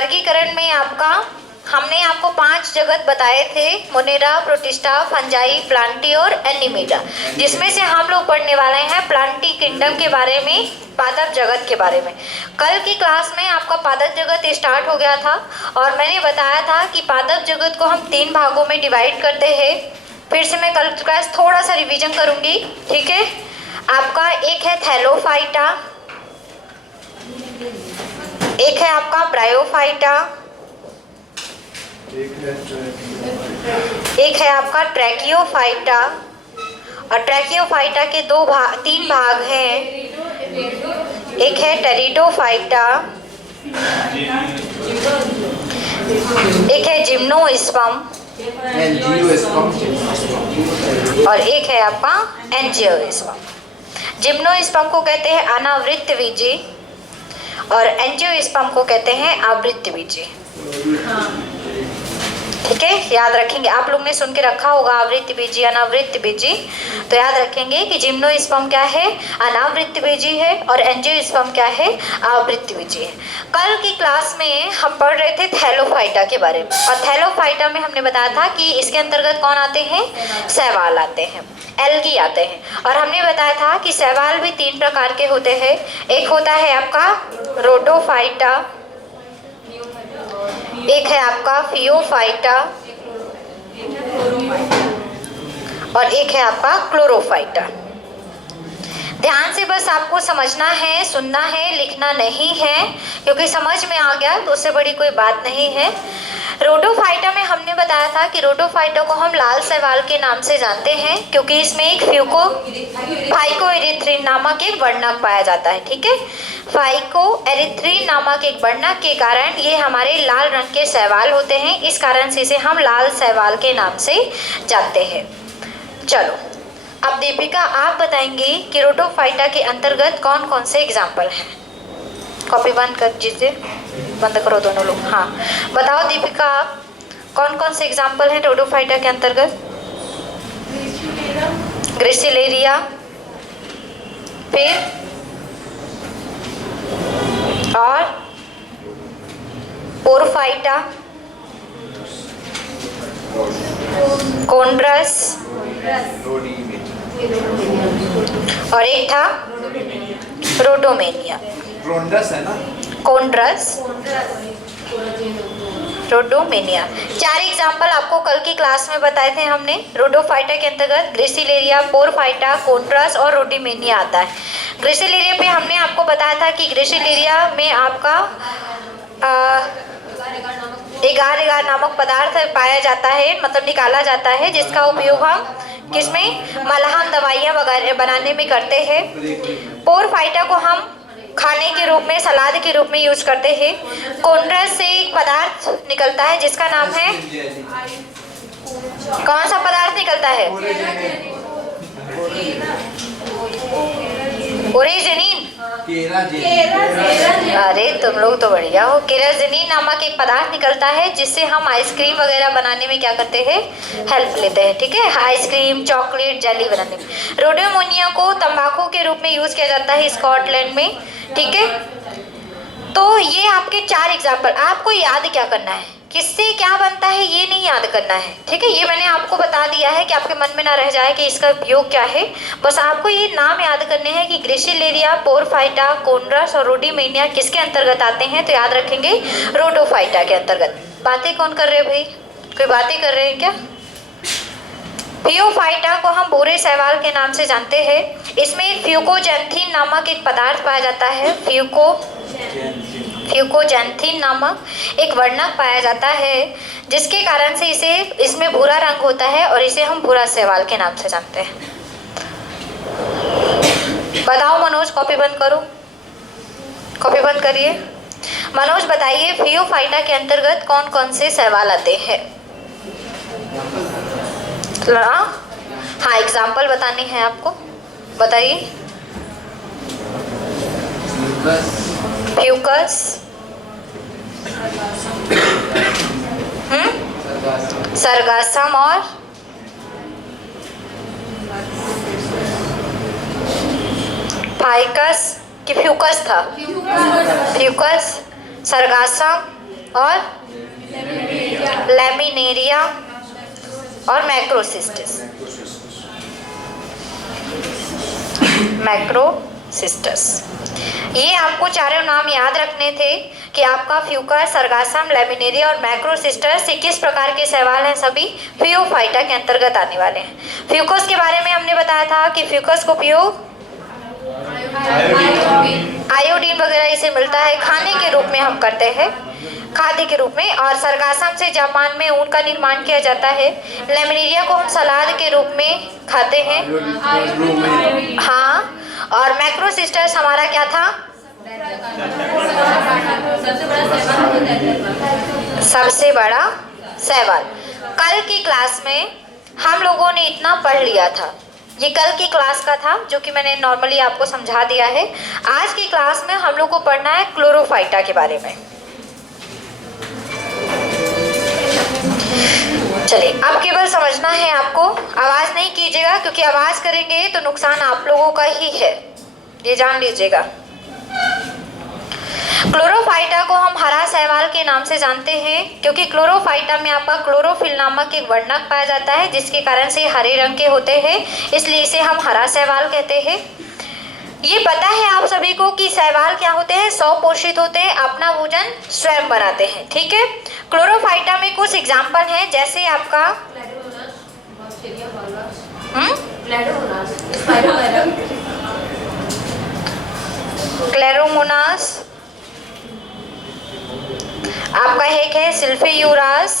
वर्गीकरण में हमने आपको 5 जगत बताए थे, मोनेरा, प्रोटिस्टा, फंजाई, प्लांटी और एनिमेटा, जिसमें से हम लोग पढ़ने वाले हैं प्लांटी किंगडम के बारे में, पादप जगत के बारे में। कल की क्लास में आपका पादप जगत स्टार्ट हो गया था और मैंने बताया था कि पादप जगत को हम 3 भागों में डिवाइड करते हैं। फिर से मैं कल क्लास थोड़ा सा रिवीजन करूंगी, ठीक है। आपका एक है थैलोफाइटा, एक है आपका ब्रायोफाइटा, एक है आपका ट्रैकियोफाइटा, और ट्रैकियोफाइटा के 3 भाग हैं। एक है टेरिडोफाइटा, एक है जिम्नोस्पर्म और एक है आपका एंजियोस्पर्म। जिम्नोस्पर्म को कहते हैं अनावृत बीजी और एंजियोस्पर्म को कहते हैं आवृत बीजी, ठीक है। याद रखेंगे, आप लोग ने सुन के रखा होगा आवृत बीजी, अनावृत बीजी, तो याद रखेंगे कि जिम्नोस्पर्म क्या है, अनावृत बीजी है, और एंजियोस्पर्म क्या है, आवृत बीजी है। कल की क्लास में हम पढ़ रहे थे थैलोफाइटा के बारे में, और थैलोफाइटा में हमने बताया था कि इसके अंतर्गत कौन आते हैं, शैवाल आते हैं, एल्गी आते हैं। और हमने बताया था कि शैवाल भी 3 प्रकार के होते हैं। एक होता है आपका रोडोफाइटा, एक है आपका फियोफाइटा और एक है आपका क्लोरोफाइटा। ध्यान से बस आपको समझना है, सुनना है, लिखना नहीं है, क्योंकि समझ में आ गया तो उससे बड़ी कोई बात नहीं है। रोडोफाइटा में हमने बताया था कि रोडोफाइटा को हम लाल शैवाल के नाम से जानते हैं, क्योंकि इसमें एक फाइकोएरिथ्रिन नामक एक वर्णक पाया जाता है, ठीक है। फाइकोएरिथ्रिन नामक एक वर्णक के कारण ये हमारे लाल रंग के शैवाल होते हैं, इस कारण से इसे हम लाल शैवाल के नाम से जानते हैं। चलो, अब दीपिका आप बताएंगी कि रोडोफाइटा के अंतर्गत कौन कौन से एग्जाम्पल हैं। कॉपी बंद कर दीजिए, बंद करो दोनों लोग। हाँ, बताओ दीपिका, कौन कौन से एग्जाम्पल हैं रोडोफाइटा के अंतर्गत। ग्रेसिलेरिया, फिर और पोरफाइटा, कोंड्रस, और एक था रोडोमेनिया। है ना, कोंड्रस, रोडोमेनिया। 4 एग्जाम्पल आपको कल की क्लास में बताए थे हमने। रोडोफाइटा के अंतर्गत ग्रेसिलेरिया, पोरफाइटा, कोंड्रस और रोडोमेनिया आता है। ग्रेसिलेरिया पे हमने आपको बताया था कि ग्रेसिलेरिया में आपका एगार नामक पदार्थ पाया जाता है, मतलब निकाला जाता है, जिसका उपयोग हम किसमें, मलहम, दवाइयाँ वगैरह बनाने में करते हैं। पोरफाइटा को हम खाने के रूप में, सलाद के रूप में यूज करते हैं। कोंड्रस से एक पदार्थ निकलता है जिसका नाम है, कौन सा पदार्थ निकलता है, ओरेजेनिन। अरे तुम लोग तो बढ़िया हो। केराजिनिन नामक एक पदार्थ निकलता है जिससे हम आइसक्रीम वगैरह बनाने में क्या करते हैं, हेल्प लेते हैं, ठीक है। आइसक्रीम, चॉकलेट, जेली बनाने में। रोडोमोनिया को तंबाकू के रूप में यूज किया जाता है स्कॉटलैंड में, ठीक है। तो ये आपके 4 एग्जाम्पल। आपको याद क्या करना है, किससे क्या बनता है ये नहीं याद करना है, ठीक है। ये मैंने आपको बता दिया है कि आपके मन में ना रह जाए कि इसका उपयोग क्या है। बस आपको ये नाम याद करने हैं कि ग्रेसिलेरिया, पोरफाइटा, कोंड्रस और रोडोमेनिया किसके अंतर्गत आते हैं, तो याद रखेंगे रोडोफाइटा के अंतर्गत। बातें कौन कर रहे हैं भाई, कोई बातें कर रहे हैं क्या। फियोफाइटा को हम भूरे शैवाल के नाम से जानते हैं। इसमें एक फ्यूकोजैंथीन नामक एक पदार्थ पाया जाता है। फ्यूकोजैंथीन नामक एक वर्णक पाया जाता है, जिसके कारण से इसमें भूरा रंग होता है और इसे हम भूरा शैवाल के नाम से जानते हैं। बताओ मनोज, कॉपी बंद करो, कॉपी बंद करिए। मनोज बताइए, फियोफाइटा के अंतर्गत कौन कौन से शैवाल आते हैं। हाँ, एग्जाम्पल बताने हैं आपको, बताइए। फ्यूकस, सरगासम और फाइकस कि फ्यूकस था, फ्यूकस, सरगासम और लैमिनेरिया और मैक्रोसिस्टस। मैक्रोसिस्टस, ये आपको चारों नाम याद रखने थे कि आपका फ्यूकस, सर्गासम, लैमिनेरिया और मैक्रोसिस्टस ये किस प्रकार के शैवाल हैं, सभी फियोफाइटा के अंतर्गत आने वाले हैं। फ्यूकस के बारे में हमने बताया था कि फ्यूकस का उपयोग आयोडीन वगैरह इसे मिलता है, खाने के रूप में हम करते हैं, खाद्य के रूप में। और सर्गासम से जापान में ऊन का निर्माण किया जाता है। लैमिनेरिया को हम सलाद के रूप में खाते हैं, हाँ। और मैक्रोसिस्टस हमारा क्या था, सबसे बड़ा शैवाल। कल की क्लास में हम लोगों ने इतना पढ़ लिया था, ये कल की क्लास का था जो कि मैंने नॉर्मली आपको समझा दिया है। आज की क्लास में हम लोग को पढ़ना है क्लोरोफाइटा के बारे में। चलिए, अब केवल समझना है आपको, आवाज नहीं कीजिएगा क्योंकि आवाज करेंगे तो नुकसान आप लोगों का ही है, ये जान लीजिएगा। क्लोरोफाइटा को हम हरा शैवाल के नाम से जानते हैं क्योंकि क्लोरोफाइटा में आपका क्लोरोफिल नामक एक वर्णक पाया जाता है जिसके कारण से हरे रंग के होते हैं, इसलिए इसे हम हरा शैवाल कहते हैं। ये पता है आप सभी को कि शैवाल क्या होते हैं, स्वपोषित होते हैं, अपना भोजन स्वयं बनाते हैं, ठीक है। क्लोरोफाइटा में कुछ एग्जाम्पल हैं, जैसे आपका क्लेरोमोनास, आपका एक है सिल्फेयूरास,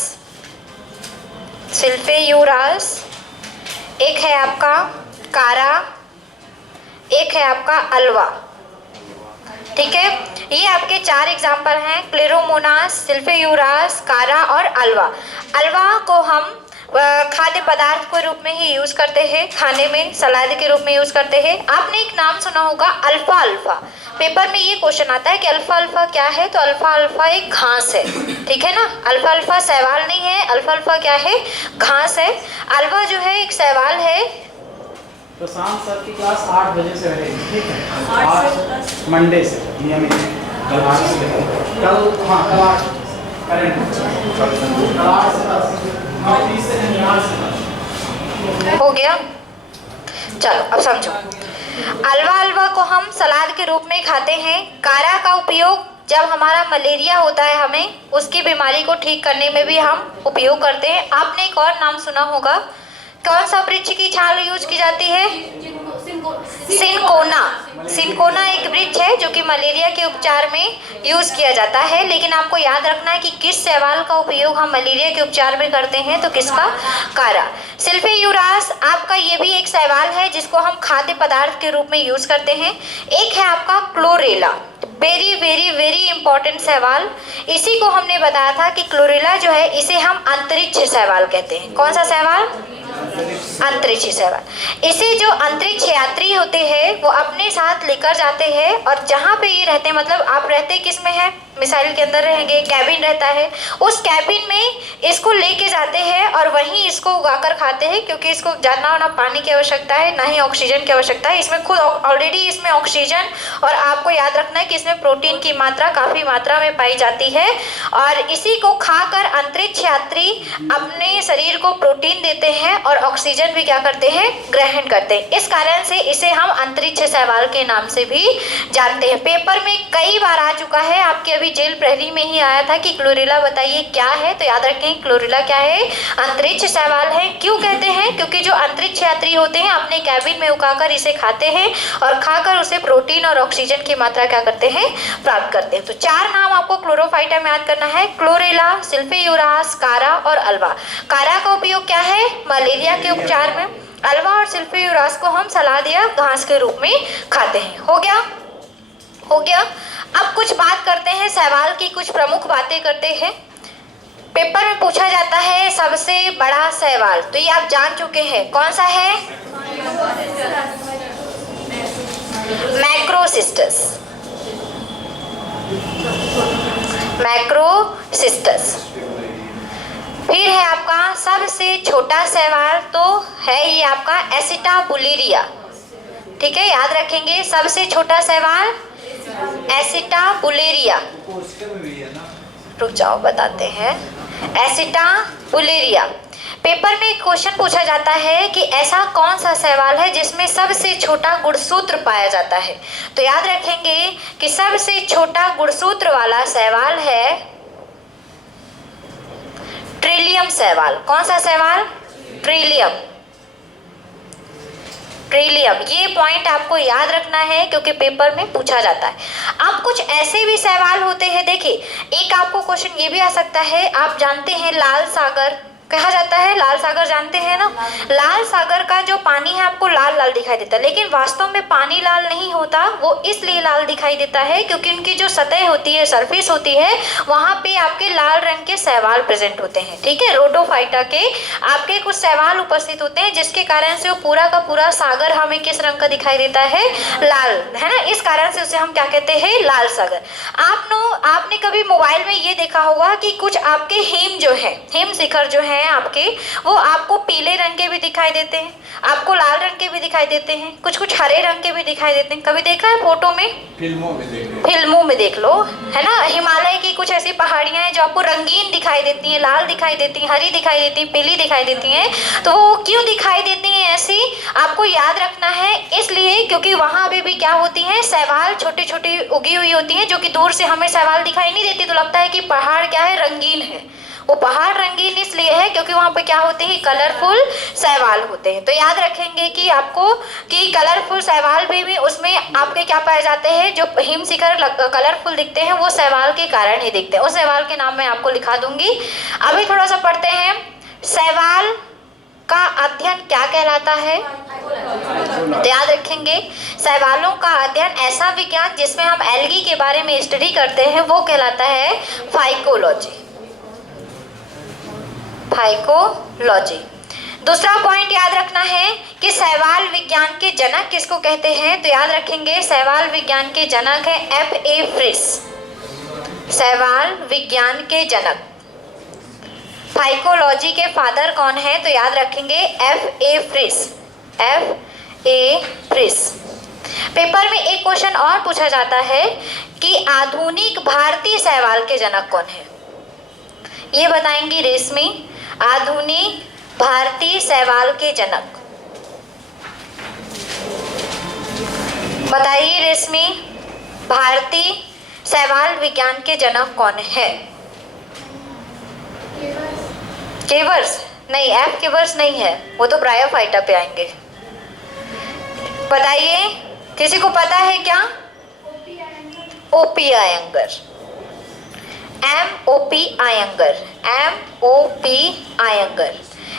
एक है आपका कारा, एक है आपका अल्वा, ठीक है। ये आपके 4 एग्जाम्पल हैं, क्लेरोमोनास, सिल्फेयूरास, कारा और अल्वा। अल्वा को हम खाद्य पदार्थ के रूप में ही यूज करते हैं, खाने में सलाद के रूप में यूज करते हैं। आपने एक नाम सुना होगा अल्फा अल्फा, पेपर में ये क्वेश्चन आता है कि अल्फा अल्फा क्या है, तो अल्फा अल्फा एक घास है, ठीक है ना। अल्फा अल्फा शैवाल नहीं है, अल्फा अल्फा क्या है, घास है। अल्वा जो है एक शैवाल है। तो शाम सर की क्लास 8 बजे से रहेगी, ठीक है, आज मंडे से नियमित, कल 8 से, कल हाँ कल 8 हो गया। चलो अब समझो, अल्वा को हम सलाद के रूप में खाते हैं। कारा का उपयोग जब हमारा मलेरिया होता है, हमें उसकी बीमारी को ठीक करने में भी हम उपयोग करते हैं। आपने एक और नाम सुना होगा, कौन सा वृक्ष की छाल यूज की जाती है, सिनकोना। सिनकोना एक वृक्ष है जो कि मलेरिया के उपचार में यूज किया जाता है। लेकिन आपको याद रखना है कि किस शैवाल का उपयोग हम मलेरिया के उपचार में करते हैं, तो किसका, कारा। सिल्फेयूरास आपका ये भी एक शैवाल है जिसको हम खाद्य पदार्थ के रूप में यूज करते हैं। एक है आपका chlorella, very very very important शैवाल। इसी को हमने बताया था कि क्लोरेला जो है इसे हम अंतरिक्ष शैवाल कहते हैं। कौन सा शैवाल, अंतरिक्ष शैवाल। इसे जो अंतरिक्ष यात्री होते हैं वो अपने साथ लेकर जाते हैं, और जहाँ पे ये रहते हैं, मतलब आप रहते किस में है, मिसाइल के अंदर रहेंगे, कैबिन रहता है, उस कैबिन में इसको लेके जाते हैं और वहीं इसको उगाकर खाते हैं, क्योंकि इसको ज़्यादा ना पानी की आवश्यकता है ना ही ऑक्सीजन की आवश्यकता है। इसमें खुद ऑलरेडी इसमें ऑक्सीजन, और आपको याद रखना है कि इसमें प्रोटीन की मात्रा काफ़ी मात्रा में पाई जाती है, और इसी को खाकर अंतरिक्ष यात्री अपने शरीर को प्रोटीन देते हैं और ऑक्सीजन भी क्या करते हैं, ग्रहण करते हैं। इस कारण से इसे हम अंतरिक्ष शैवाल के नाम से भी जानते हैं। पेपर में कई बार आ चुका है, आपके अभी जेल प्रहरी में ही आया था कि क्लोरेला बताइए क्या है, तो याद रखें क्लोरेला क्या है, अंतरिक्ष शैवाल है। क्यों कहते हैं, क्योंकि जो अंतरिक्ष यात्री होते हैं अपने कैबिन में उगाकर इसे खाते हैं और खाकर उसे प्रोटीन और ऑक्सीजन की मात्रा क्या करते हैं, प्राप्त करते हैं। तो 4 नाम आपको क्लोरोफाइटा में याद करना है, क्लोरेला, सिल्फेयूरास, कारा और अल्वा। कारा का उपयोग क्या है, मलेरिया के उपचार में। अल्वा और सिल्फेयूरास को हम सलाद या घास के रूप में खाते हैं। हो गया, हो गया। अब कुछ बात करते हैं शैवाल की, कुछ प्रमुख बातें करते हैं। पेपर में पूछा जाता है सबसे बड़ा शैवाल, तो ये आप जान चुके हैं, कौन सा है, मैक्रोसिस्टस। मैक्रोसिस्टस। फिर है आपका सबसे छोटा शैवाल, तो है ये आपका एसिटाबुलिरिया, ठीक है, याद रखेंगे। सबसे छोटा शैवाल एसिटाबुलिरिया। रुक जाओ बताते हैं। एसिटाबुलेरिया। पेपर में एक क्वेश्चन पूछा जाता है कि ऐसा कौन सा शैवाल है जिसमें सबसे छोटा गुणसूत्र पाया जाता है। तो याद रखेंगे कि सबसे छोटा गुणसूत्र वाला शैवाल है ट्रिलियम शैवाल। कौन सा शैवाल? ट्रिलियम। ट्रिलियम, ये पॉइंट आपको याद रखना है क्योंकि पेपर में पूछा जाता है। अब कुछ ऐसे भी सवाल होते हैं, देखिए एक आपको क्वेश्चन ये भी आ सकता है, आप जानते हैं लाल सागर कहा जाता है, लाल सागर जानते हैं ना। लाल सागर का जो पानी है आपको लाल लाल दिखाई देता है, लेकिन वास्तव में पानी लाल नहीं होता, वो इसलिए लाल दिखाई देता है क्योंकि उनकी जो सतह होती है, सरफेस होती है, वहाँ पे आपके लाल रंग के शैवाल प्रेजेंट होते हैं। ठीक है, रोडोफाइटा के आपके कुछ शैवाल उपस्थित होते हैं जिसके कारण से वो पूरा का पूरा सागर हमें किस रंग का दिखाई देता है? लाल, है ना। इस कारण से उसे हम क्या कहते हैं? लाल सागर। आपने कभी मोबाइल में ये देखा होगा कि कुछ आपके हिम जो है, हिम शिखर जो है आपके, वो आपको पीले रंग के भी दिखाई देते हैं, आपको लाल रंग के भी दिखाई देते हैं, कुछ कुछ हरे रंग के भी दिखाई देते हैं। कभी देखा है फोटो में? फिल्मों में देख लो, है ना। हिमालय की कुछ ऐसी पहाड़ियां हैं जो आपको रंगीन दिखाई देती हैं, लाल दिखाई देती हैं, हरी दिखाई देती हैं, पीली दिखाई देती हैं। तो वो क्यों दिखाई देती हैं ऐसी, आपको याद रखना है, इसलिए क्योंकि वहां भी क्या होती है? शैवाल छोटी छोटी उगी हुई होती है, जो कि दूर से हमें शैवाल दिखाई नहीं देती, तो लगता है कि पहाड़ क्या है? रंगीन है। वो पहाड़ रंगीन इसलिए है क्योंकि वहाँ पे क्या होते हैं? कलरफुल शैवाल होते हैं। तो याद रखेंगे कि आपको कि कलरफुल शैवाल भी उसमें आपके क्या पाए जाते हैं? जो हिम शिखर कलरफुल दिखते हैं वो शैवाल के कारण ही दिखते हैं। उस शैवाल के नाम मैं आपको लिखा दूंगी। अभी थोड़ा सा पढ़ते हैं। शैवाल का अध्ययन क्या कहलाता है? तो याद रखेंगे शैवालों का अध्ययन ऐसा विज्ञान जिसमें हम एल्गी के बारे में स्टडी करते हैं वो कहलाता है फाइकोलॉजी। फाइकोलॉजी। दूसरा पॉइंट याद रखना है कि शैवाल विज्ञान के जनक किसको कहते हैं? तो याद रखेंगे शैवाल विज्ञान के जनक है F.A. फ्रिस। शैवाल विज्ञान के जनक। फाइकोलॉजी के फादर कौन है? तो याद रखेंगे F.A. Friis. F.A. Friis. Paper में एक क्वेश्चन और पूछा जाता है कि आधुनिक भारतीय शैवाल के जनक कौन है? ये बताएंगी रेशमी। आधुनिक भारतीय शैवाल के जनक बताइए रेशमी। भारतीय शैवाल विज्ञान के जनक कौन है? केवर्स नहीं, F. केवर्स नहीं है, वो तो ब्रायोफाइटा पे आएंगे। बताइए, किसी को पता है क्या? O.P. Iyengar. M.O.P. Iyengar. M.O.P. Iyengar.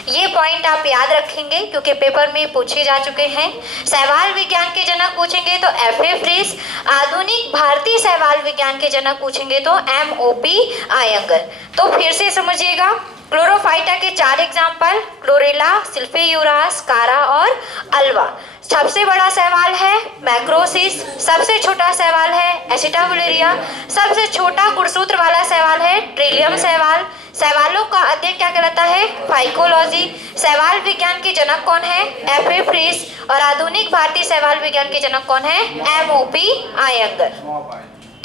ये पॉइंट आप याद रखेंगे क्योंकि पेपर में पूछे जा चुके हैं। शैवाल विज्ञान के जनक पूछेंगे तो F.A. फ्रिस। आधुनिक भारतीय शैवाल विज्ञान के जनक पूछेंगे तो M.O.P. आयंगर। तो फिर से समझिएगा, क्लोरोफाइटा के 4 एग्जाम्पल, क्लोरेला, सिल्फेयूरास, कारा और अल्वा। सबसे बड़ा शैवाल है मैक्रोसिस, सबसे छोटा शैवाल है एसिटाबुलेरिया, सबसे छोटा गुणसूत्र वाला शैवाल है ट्रिलियम शैवाल। शैवालों का अध्ययन क्या कहलाता है? फाइकोलॉजी। शैवाल विज्ञान के जनक कौन है? F.A. फ्रिस। और आधुनिक भारतीय शैवाल विज्ञान के जनक कौन है? M.O.P. आयंगर।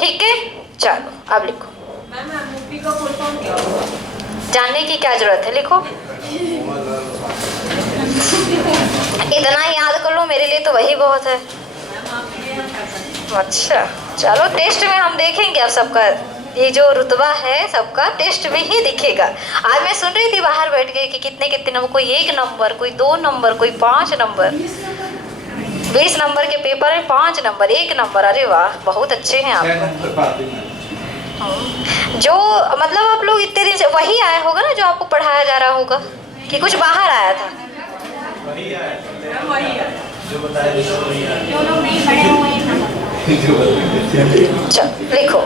ठीक है, चलो अब लिखो। M.O.P. का फुल फॉर्म क्या होगा? जानने की क्या जरूरत है, लिखो। इतना याद कर लो, मेरे लिए तो वही बहुत है। अच्छा चलो, टेस्ट में हम देखेंगे अब सबका ये जो रुतबा है सबका टेस्ट में ही दिखेगा। आज मैं सुन रही थी बाहर बैठ के कि कितने कितने नंबर, कोई 1 नंबर, कोई 2 नंबर, कोई 5 नंबर। 20 नंबर के पेपर में 5 नंबर, 1 नंबर। अरे वाह, बहुत अच्छे हैं आप। जो मतलब आप लोग इतने दिन से वही आया होगा ना जो आपको पढ़ाया जा रहा होगा, कि कुछ बाहर आया था? वही है जो बताया जो लोग नहीं पढ़े हुए हैं। चलो लिखो,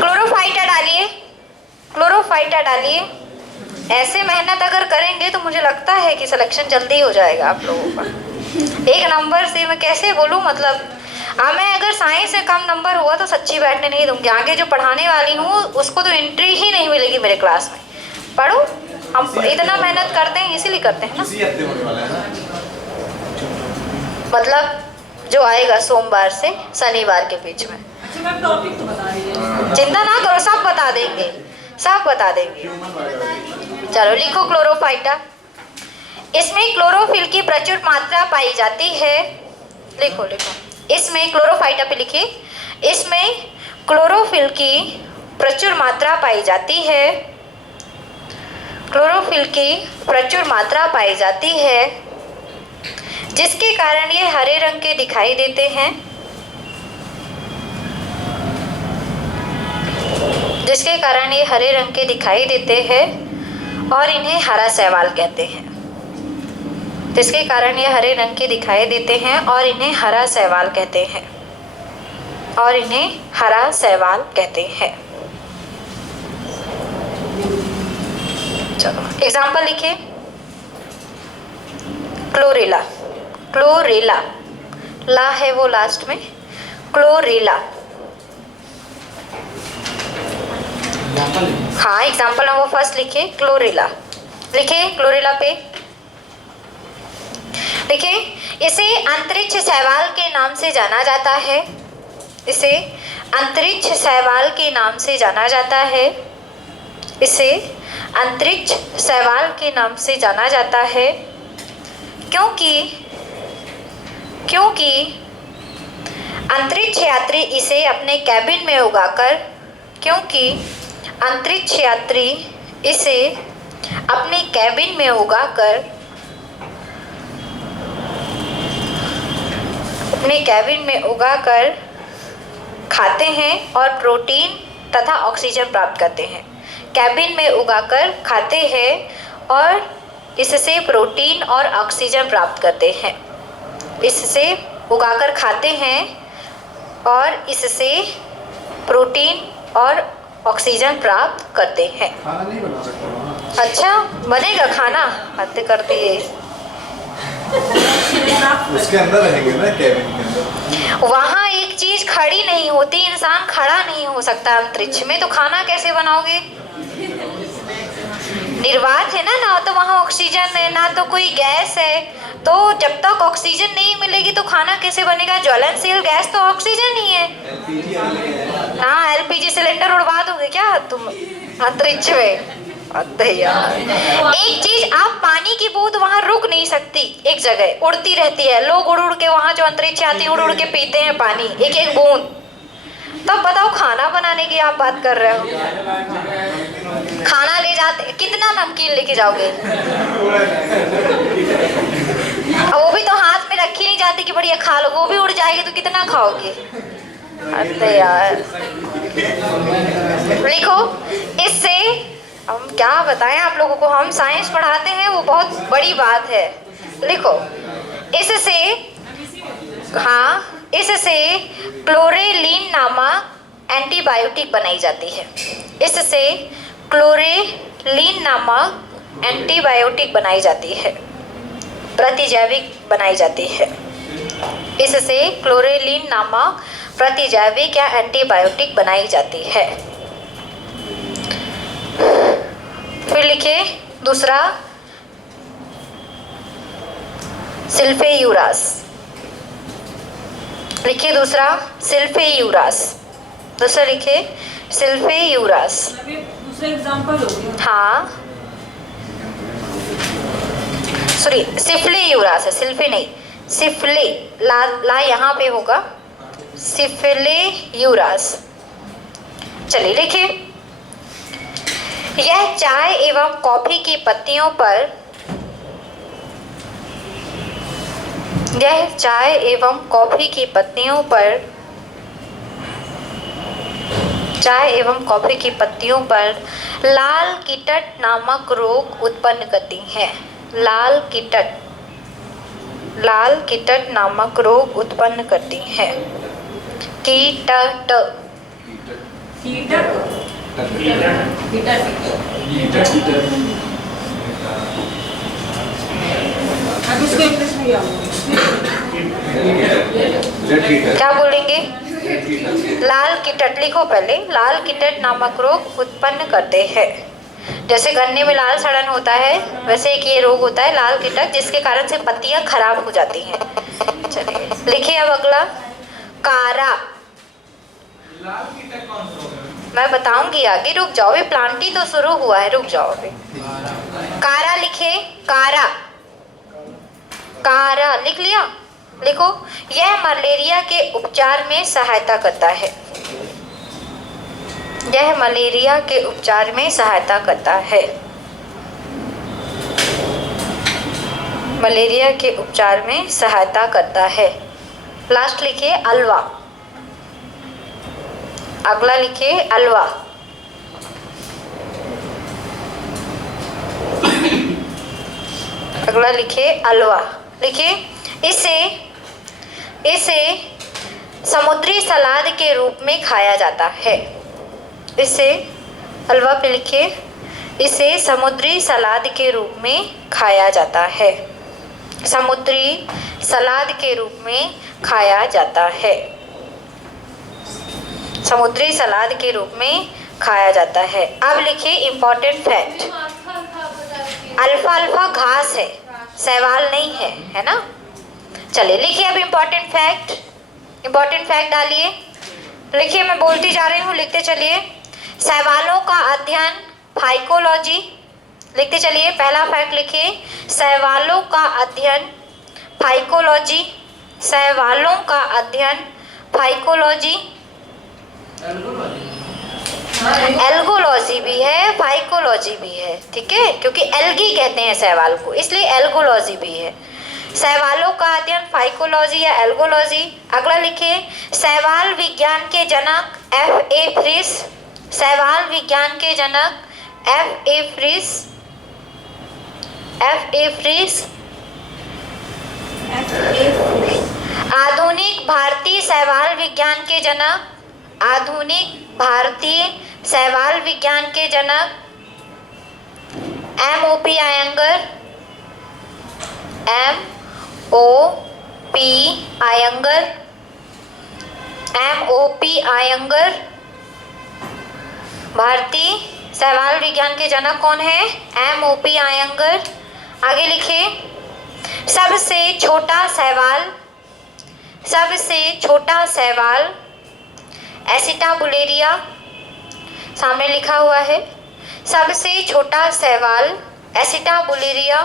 क्लोरोफाइटा डालिए, क्लोरोफाइटा डालिए। ऐसे मेहनत अगर करेंगे तो मुझे लगता है कि सिलेक्शन जल्दी हो जाएगा आप लोगों का। 1 नंबर से मैं कैसे बोलूँ, मतलब मैं अगर साइंस से कम नंबर हुआ तो सच्ची बैठने नहीं दूंगी। आगे जो पढ़ाने वाली हूँ उसको तो एंट्री ही नहीं मिलेगी मेरे क्लास में। पढ़ो, हम इतना मेहनत करते हैं इसीलिए करते हैं ना। मतलब जो आएगा सोमवार से शनिवार के बीच में। अच्छा मैम टॉपिक तो बता दीजिए। चिंता ना करो, सब बता देंगे, सब बता देंगे। Human biology. चलो लिखो क्लोरोफाइटा। इसमें क्लोरोफिल की प्रचुर मात्रा पाई जाती है। लिखो लिखो, इसमें क्लोरोफाइटा पे लिखिए, इसमें क्लोरोफिल की प्रचुर मात्रा पाई जाती है। क्लोरोफिल की प्रचुर मात्रा पाई जाती है, जिसके कारण ये हरे रंग के दिखाई देते हैं। जिसके कारण ये हरे रंग के दिखाई देते हैं और इन्हें हरा शैवाल कहते हैं। जिसके कारण ये हरे रंग के दिखाई देते हैं और इन्हें हरा शैवाल कहते हैं। और इन्हें हरा शैवाल कहते हैं। चलो एग्जाम्पल लिखिए। क्लोरेला, क्लोरेला, ला है वो लास्ट में, क्लोरेला। हाँ एग्जाम्पल नंबर फर्स्ट लिखिए, क्लोरेला। लिखिए क्लोरेला पे, देखिए इसे अंतरिक्ष शैवाल के नाम से जाना जाता है। इसे अंतरिक्ष शैवाल के नाम से जाना जाता है। इसे अंतरिक्ष शैवाल के नाम से जाना जाता है क्योंकि अंतरिक्ष यात्री इसे अपने कैबिन में उगाकर क्योंकि अंतरिक्ष यात्री इसे अपने कैबिन में उगाकर अपने कैबिन में उगाकर खाते हैं और प्रोटीन तथा ऑक्सीजन प्राप्त करते हैं। कैबिन में उगाकर खाते हैं और इससे प्रोटीन और ऑक्सीजन प्राप्त करते हैं। इससे उगाकर खाते हैं और इससे प्रोटीन और ऑक्सीजन प्राप्त करते हैं। खाना नहीं बना सकते वहाँ? अच्छा बनेगा खाना, हद कर दिए। उसके अंदर रहेंगे ना, कैबिन के अंदर। वहाँ एक चीज खड़ी नहीं होती, इंसान खड़ा नहीं हो सकता अंतरिक्ष में, तो खाना कैसे बनाओगे? निर्वात है ना तो वहाँ ऑक्सीजन है, ना तो कोई गैस है। तो जब तक ऑक्सीजन नहीं मिलेगी तो खाना कैसे बनेगा? ज्वलनशील गैस तो ऑक्सीजन ही है। हाँ एलपीजी सिलेंडर उड़वा दोगे क्या तुम अंतरिक्ष में? यार एक चीज, आप पानी की बूंद वहाँ रुक नहीं सकती, एक जगह उड़ती रहती है। लोग उड़ उड़ के वहाँ जो अंतरिक्ष आती है उड़ उड़ के पीते हैं पानी, एक एक बूंद। तब बताओ खाना बनाने की आप बात कर रहे हो? खाना ले जाते, कितना नमकीन लेके जाओगे? वो भी तो हाथ में रखी नहीं जाती कि बढ़िया खा लो, वो भी उड़ जाएगी तो कितना खाओगे? अरे यार लिखो, इससे हम क्या बताएं आप लोगों को, हम साइंस पढ़ाते हैं, वो बहुत बड़ी बात है। लिखो इससे, हाँ इससे क्लोरेलिन नामक एंटीबायोटिक बनाई जाती है। इससे क्लोरेलिन नामक एंटीबायोटिक बनाई जाती है, प्रतिजैविक बनाई जाती है। इससे क्लोरेलिन नामक प्रतिजैविक या एंटीबायोटिक बनाई जाती है। फिर लिखिए दूसरा, सिल्फेयूरास। लिखिए दूसरा सिल्फेयूरास। दूसरा लिखिए सिल्फेयूरास। दूसरा एग्जांपल हो गया। हाँ सॉरी सिफ्लेयूरास है, सिल्फे नहीं, सिफ्ले, ला यहाँ पे होगा, सिफ्लेयूरास। चलिए लिखिए, यह चाय एवं कॉफी की पत्तियों पर, यह चाय एवं कॉफी की पत्तियों पर, चाय एवं कॉफी की पत्तियों पर लाल कीटक नामक रोग उत्पन्न करती है। लाल कीटक नामक रोग उत्पन्न करती है। कीटक, अब इसको इंग्लिश में क्या बोलेंगे? क्या बोलेंगे? लाल कीटक। लिखो पहले, लाल कीटक नामक रोग उत्पन्न करते हैं। जैसे गन्ने में लाल सड़न होता है, वैसे एक ये रोग होता है लाल कीटक, जिसके कारण से पत्तियां खराब हो जाती हैं। चलिए लिखिए अब अगला, कारा। लाल कीटक कौन सा होगा? मैं बताऊंगी आगे, रुक जाओ, अभी प्लांटी तो शुरू हुआ है, रुक जाओ अभी। कारा लिखे, कारा, कारा लिख लिया, लिखो। यह मलेरिया के उपचार में सहायता करता है, यह मलेरिया के उपचार में सहायता करता है, मलेरिया के उपचार में सहायता करता है। लास्ट लिखिए अलवा, अगला लिखिए अलवा। अगला लिखिए अलवा, लिखिए। इसे समुद्री सलाद के रूप में खाया जाता है, इसे अलवा पे लिखिए। इसे समुद्री सलाद के रूप में खाया जाता है, समुद्री सलाद के रूप में खाया जाता है, समुद्री सलाद के रूप में खाया जाता है। अब लिखिए इम्पोर्टेंट फैक्ट। अल्फा अल्फा घास है, शैवाल नहीं है, है ना। चलिए लिखिए अब इम्पोर्टेंट फैक्ट, इम्पोर्टेंट फैक्ट डालिए, लिखिए। मैं बोलती जा रही हूँ, लिखते चलिए। शैवालों का अध्ययन फाइकोलॉजी, लिखते चलिए। पहला फैक्ट लिखिए, शैवालों का अध्ययन फाइकोलॉजी, शैवालों का अध्ययन फाइकोलॉजी। एल्गोलॉजी भी है, फाइकोलॉजी भी है, ठीक है, क्योंकि एल्गी कहते हैं शैवाल को, इसलिए एल्गोलॉजी भी है। शैवालों का अध्ययन फाइकोलॉजी या एल्गोलॉजी। अगला लिखिए, शैवाल विज्ञान के जनक F.A. फ्रिस, शैवाल विज्ञान के जनक F.A. Friis, F.A. फ्रिस। आधुनिक भारतीय शैवाल विज्ञान के जनक, आधुनिक भारतीय शैवाल विज्ञान के जनक M.O.P. Iyengar, M.O.P. Iyengar, M.O.P. Iyengar. भारतीय शैवाल विज्ञान के जनक कौन है? M.O.P. आयंगर। आगे लिखिए, सबसे छोटा शैवाल, सबसे छोटा शैवाल एसिटाबुलेरिया, सामने लिखा हुआ है, सबसे छोटा शैवाल एसिटाबुलेरिया।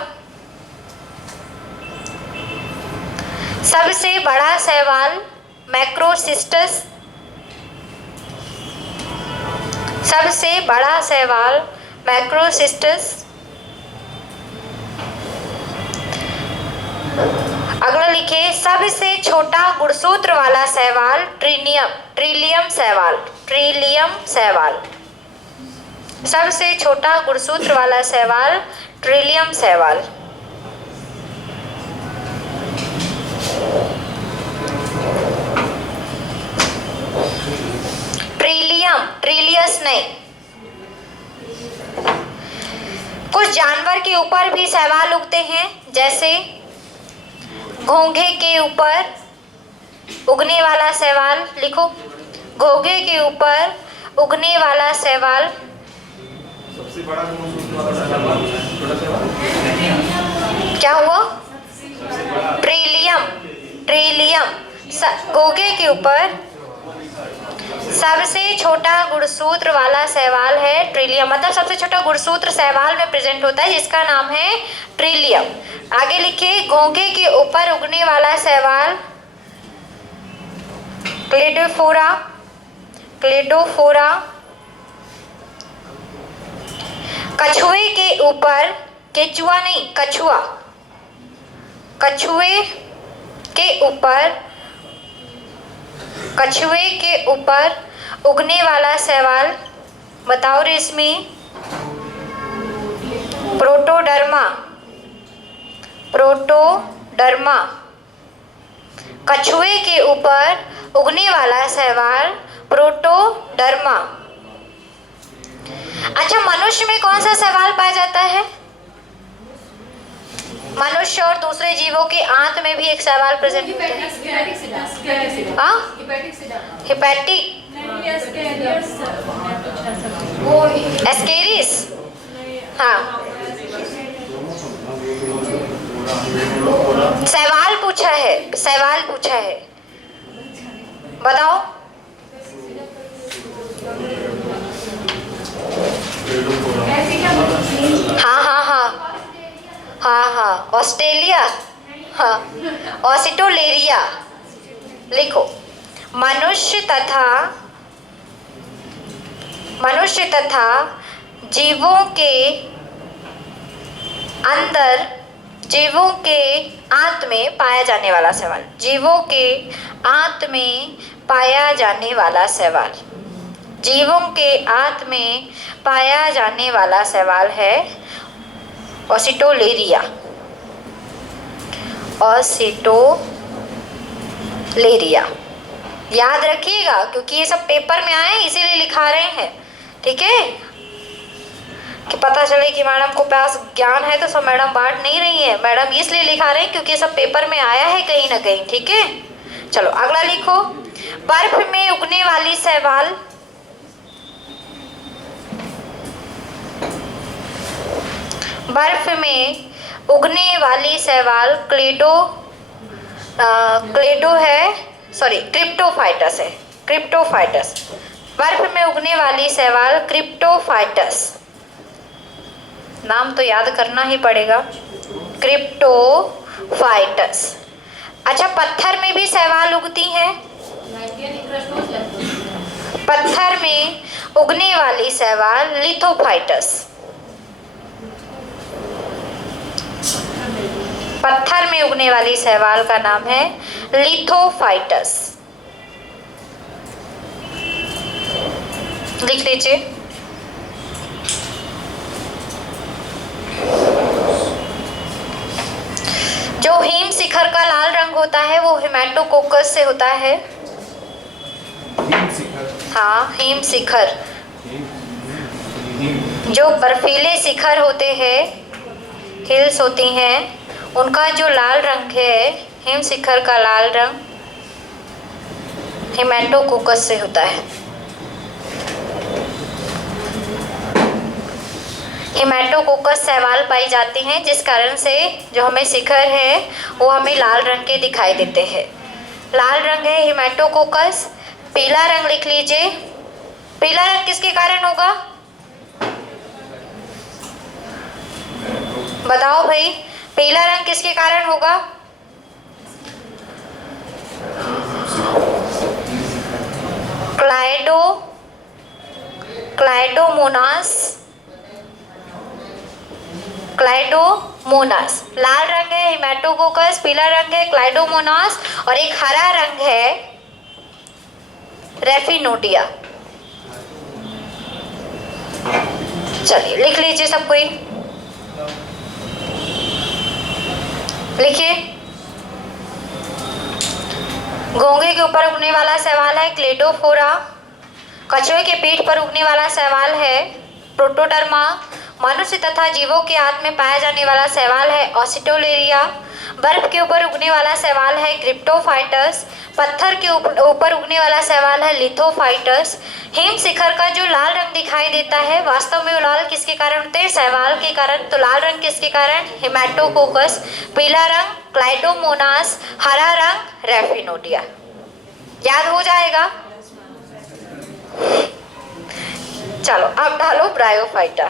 सबसे बड़ा शैवाल मैक्रोसिस्टस, सबसे बड़ा शैवाल मैक्रोसिस्टस। अगला लिखिए, सबसे छोटा गुणसूत्र वाला शैवाल ट्रिलियम, ट्रिलियम शैवाल, ट्रिलियम शैवाल। सबसे छोटा गुणसूत्र वाला शैवाल ट्रिलियम शैवाल। ट्रिलियम, ट्रिलियस नहीं। कुछ जानवर के ऊपर भी शैवाल उगते हैं, जैसे घोंघे के ऊपर उगने वाला शैवाल, लिखो, घोंघे के ऊपर उगने वाला शैवाल। सबसे बड़ा छोटा शैवाल क्या हुआ? Trillium, Trillium. घोंघे के ऊपर सबसे छोटा गुणसूत्र वाला शैवाल है ट्रिलियम, मतलब सबसे छोटा गुणसूत्र शैवाल में प्रेजेंट होता है जिसका नाम है ट्रिलियम। आगे लिखिए, घोंघे के ऊपर उगने वाला शैवाल क्लेडोफोरा, क्लेडोफोरा। कछुए के ऊपर, केचुआ नहीं, कछुआ, कछुए के ऊपर, कछुए के ऊपर उगने वाला शैवाल, बताओ रेशमी? प्रोटोडर्मा, प्रोटोडर्मा। कछुए के ऊपर उगने वाला शैवाल प्रोटोडर्मा। अच्छा, मनुष्य में कौन सा शैवाल पाया जाता है? मनुष्य और दूसरे जीवों के आंत में भी एक शैवाल प्रेजेंट होता है। हिपैटिक, एस्केरिस, हाँ। सवाल पूछा है, सवाल पूछा है, बताओ। हाँ हाँ हाँ हाँ हाँ, ऑस्ट्रेलिया, हाँ, ऑसिटोलेरिया लिखो। मनुष्य तथा जीवों के आंत में पाया जाने वाला सवाल, जीवों के आंत में पाया जाने वाला सवाल, जीवों के आंत में पाया जाने वाला सवाल है ऑसिटोलेरिया, ऑसिटोलेरिया। याद रखिएगा क्योंकि ये सब पेपर में आए इसीलिए लिखा रहे हैं, ठीक है, कि पता चले कि मैडम को पास ज्ञान है तो सब मैडम बांट नहीं रही है। मैडम इसलिए लिखा रहे हैं क्योंकि ये सब पेपर में आया है कहीं ना कहीं, ठीक है। चलो अगला लिखो। बर्फ में उगने वाली शैवाल, बर्फ में उगने वाली शैवाल क्रिप्टोफाइटस है, क्रिप्टोफाइटस। बर्फ में उगने वाली शैवाल क्रिप्टोफाइटस, नाम तो याद करना ही पड़ेगा, क्रिप्टोफाइटस। अच्छा, पत्थर में भी शैवाल उगती हैं, पत्थर में उगने वाली शैवाल लिथोफाइटस, पत्थर में उगने वाली शैवाल का नाम है लिथोफाइटस, लिख लीजिए। जो हिम शिखर का लाल रंग होता है वो हेमेटोकोकस से होता है। हाँ, हिम शिखर, जो बर्फीले शिखर होते हैं, हिल्स होती हैं, उनका जो लाल रंग है, हिम शिखर का लाल रंग हेमेटोकोकस से होता है। हेमेटोकोकस शैवाल पाई जाती हैं जिस कारण से जो हमें शिखर है वो हमें लाल रंग के दिखाई देते हैं। लाल रंग है हेमेटोकोकस। पीला रंग लिख लीजिए। पीला रंग किसके कारण होगा, बताओ भाई, पीला रंग किसके कारण होगा? क्लाइडोमोनास। लाल रंग है हेमेटोकोकस, पीला रंग है क्लाइडोमोनास, और एक हरा रंग है रेफिनोडिया। चलिए लिख लीजिए सब कोई, लिखिए। घोंघे के ऊपर उगने वाला शैवाल है क्लेडोफोरा। कछुए के पीठ पर उगने वाला शैवाल है प्रोटोडर्मा। मनुष्य तथा जीवों के आंत में पाया जाने वाला शैवाल है ऑसिटोलेरिया। बर्फ के ऊपर उगने वाला शैवाल है क्रिप्टोफाइटस। पत्थर के ऊपर उगने वाला शैवाल है लिथोफाइटस। हिम शिखर का जो लाल रंग दिखाई देता है वास्तव में वो लाल किसके कारण होते हैं? शैवाल के कारण। तो लाल रंग किसके कारण? हेमेटोकोकस। पीला रंग क्लाइडोमोनास, हरा रंग रेफिनोडिया। याद हो जाएगा? चलो अब डालो ब्रायोफाइटा।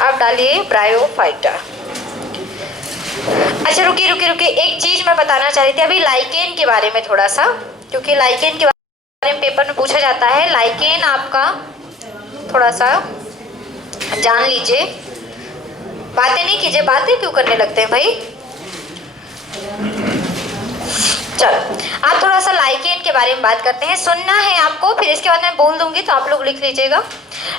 अब डालिए ब्रायोफाइटा। अच्छा रुकिए, एक चीज मैं बताना चाह रही थी अभी लाइकेन के बारे में थोड़ा सा, क्योंकि लाइकेन के बारे में पेपर में पूछा जाता है। लाइकेन आपका थोड़ा सा जान लीजिए। बातें नहीं कीजिए, बातें क्यों करने लगते हैं भाई? चलो आप थोड़ा सा लाइकेन के बारे में बात करते हैं। सुनना है आपको, फिर इसके बाद मैं बोल दूंगी तो आप लोग लिख लीजिएगा।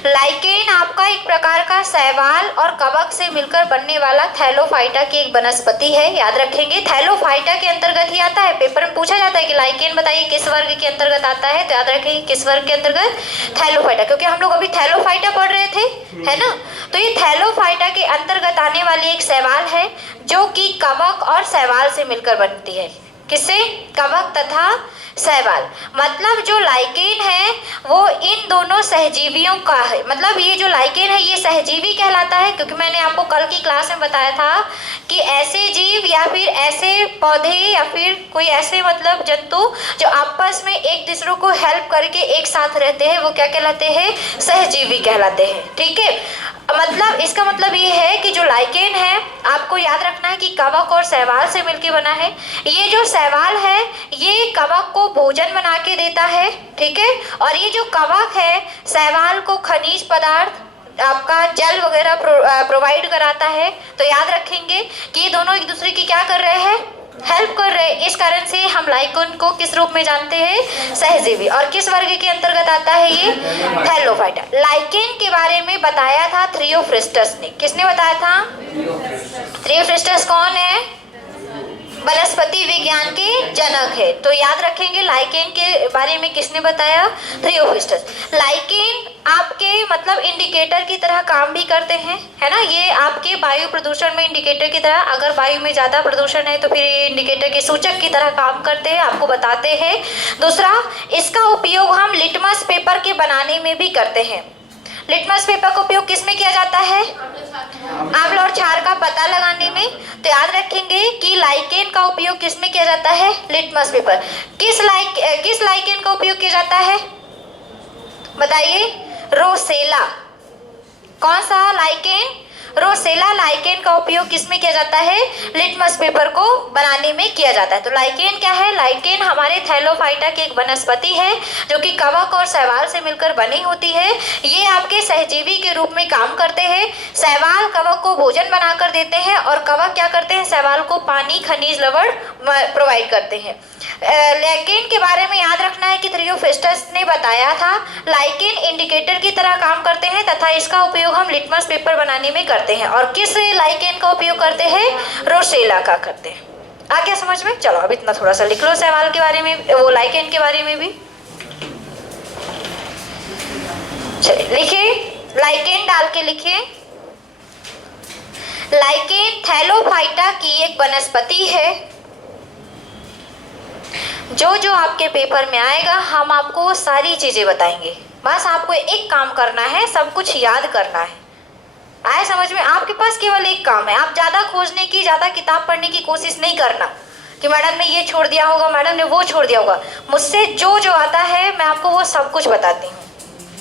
लाइकेन आपका एक प्रकार का शैवाल और कवक से मिलकर बनने वाला थैलोफाइटा की एक वनस्पति है। याद रखेंगे थैलोफाइटा के अंतर्गत ही आता है। पेपर में पूछा जाता है कि लाइकेन बताइए किस वर्ग के अंतर्गत आता है, तो याद रखेंगे किस वर्ग के अंतर्गत? थैलोफाइटा, क्योंकि हम लोग अभी थैलोफाइटा पढ़ रहे थे, है ना। तो ये थैलोफाइटा के अंतर्गत आने वाली एक शैवाल है जो कि कवक और शैवाल से मिलकर बनती है। किससे? कवक तथा शैवाल। मतलब जो लाइकेन है वो इन दोनों सहजीवियों का है। मतलब ये जो लाइकेन है ये सहजीवी कहलाता है, क्योंकि मैंने आपको कल की क्लास में बताया था कि ऐसे जीव या फिर ऐसे पौधे या फिर कोई ऐसे मतलब जंतु जो आपस में एक दूसरे को हेल्प करके एक साथ रहते हैं वो क्या कहलाते हैं? सहजीवी कहलाते हैं। ठीक है, मतलब इसका मतलब ये है कि जो लाइकेन है आपको याद रखना है कि कवक और शैवाल से मिलकर बना है। ये जो शैवाल है ये कवक को भोजन बना के देता है, ठीक है, और ये जो कवक है शैवाल को खनिज पदार्थ आपका जल वगैरह प्रोवाइड कराता है। तो याद रखेंगे कि ये दोनों एक दूसरे की क्या कर रहे हैं? हेल्प कर रहे हैं। इस कारण से हम लाइकेन को किस रूप में जानते हैं? सहजीवी। और किस वर्ग के अंतर्गत आता है ये? थैलोफाइटा। लाइकेन के बारे में बताया था थ्रियोफ्रिस्टस ने। किसने बताया था? थ्रियोफ्रिस्टस कौन है? वनस्पति विज्ञान के जनक है। तो याद रखेंगे लाइकेन के बारे में किसने बताया? थ्रियोफ्रिस्टस। लाइकेन आपके मतलब इंडिकेटर की तरह काम भी करते हैं, है ना। ये आपके वायु प्रदूषण में इंडिकेटर की तरह, अगर वायु में ज़्यादा प्रदूषण है तो फिर ये इंडिकेटर के सूचक की तरह काम करते हैं, आपको बताते हैं। दूसरा, इसका उपयोग हम लिटमस पेपर के बनाने में भी करते हैं। लिटमस पेपर का उपयोग किस में किया जाता है? आम्ल और क्षार का पता लगाने में। तो याद रखेंगे कि लाइकेन का उपयोग किस में किया जाता है? Litmus paper. किस लाइकेन का उपयोग किया जाता है बताइए? रोसेला। कौन सा लाइकेन? रोसेला लाइकेन का उपयोग किसमें किया जाता है? लिटमस पेपर को बनाने में किया जाता है। तो लाइकेन क्या है? लाइकेन हमारे थैलोफाइटा की एक वनस्पति है जो कि कवक और शैवाल से मिलकर बनी होती है। ये आपके सहजीवी के रूप में काम करते हैं। शैवाल कवक को भोजन बनाकर देते हैं और कवक क्या करते हैं? शैवाल को पानी, खनिज, लवण प्रोवाइड करते हैं। लाइकेन के बारे में याद रखना है कि थ्रियोफ्रिस्टस ने बताया था लाइकेन इंडिकेटर की तरह काम करते हैं तथा इसका उपयोग हम लिटमस पेपर बनाने में करते हैं। और किस लाइकेन का उपयोग करते हैं? रोसेला का करते हैं। आ गया समझ में? चलो अब इतना थोड़ा सा लिख लो शैवाल के बारे में, वो लाइकेन के बारे में भी। चलिए लिखिए, लाइकेन डाल के लिखिए। लाइकेन थैलोफाइटा की एक वनस्पति है। जो आपके पेपर में आएगा हम आपको वो सारी चीजें बताएंगे। बस आपको एक काम करना है, सब कुछ याद करना है। आए समझ में? आपके पास केवल एक काम है, आप ज्यादा खोजने की, ज्यादा किताब पढ़ने की कोशिश नहीं करना कि मैडम ने ये छोड़ दिया होगा, मैडम ने वो छोड़ दिया होगा। मुझसे जो आता है मैं आपको वो सब कुछ बताती हूँ।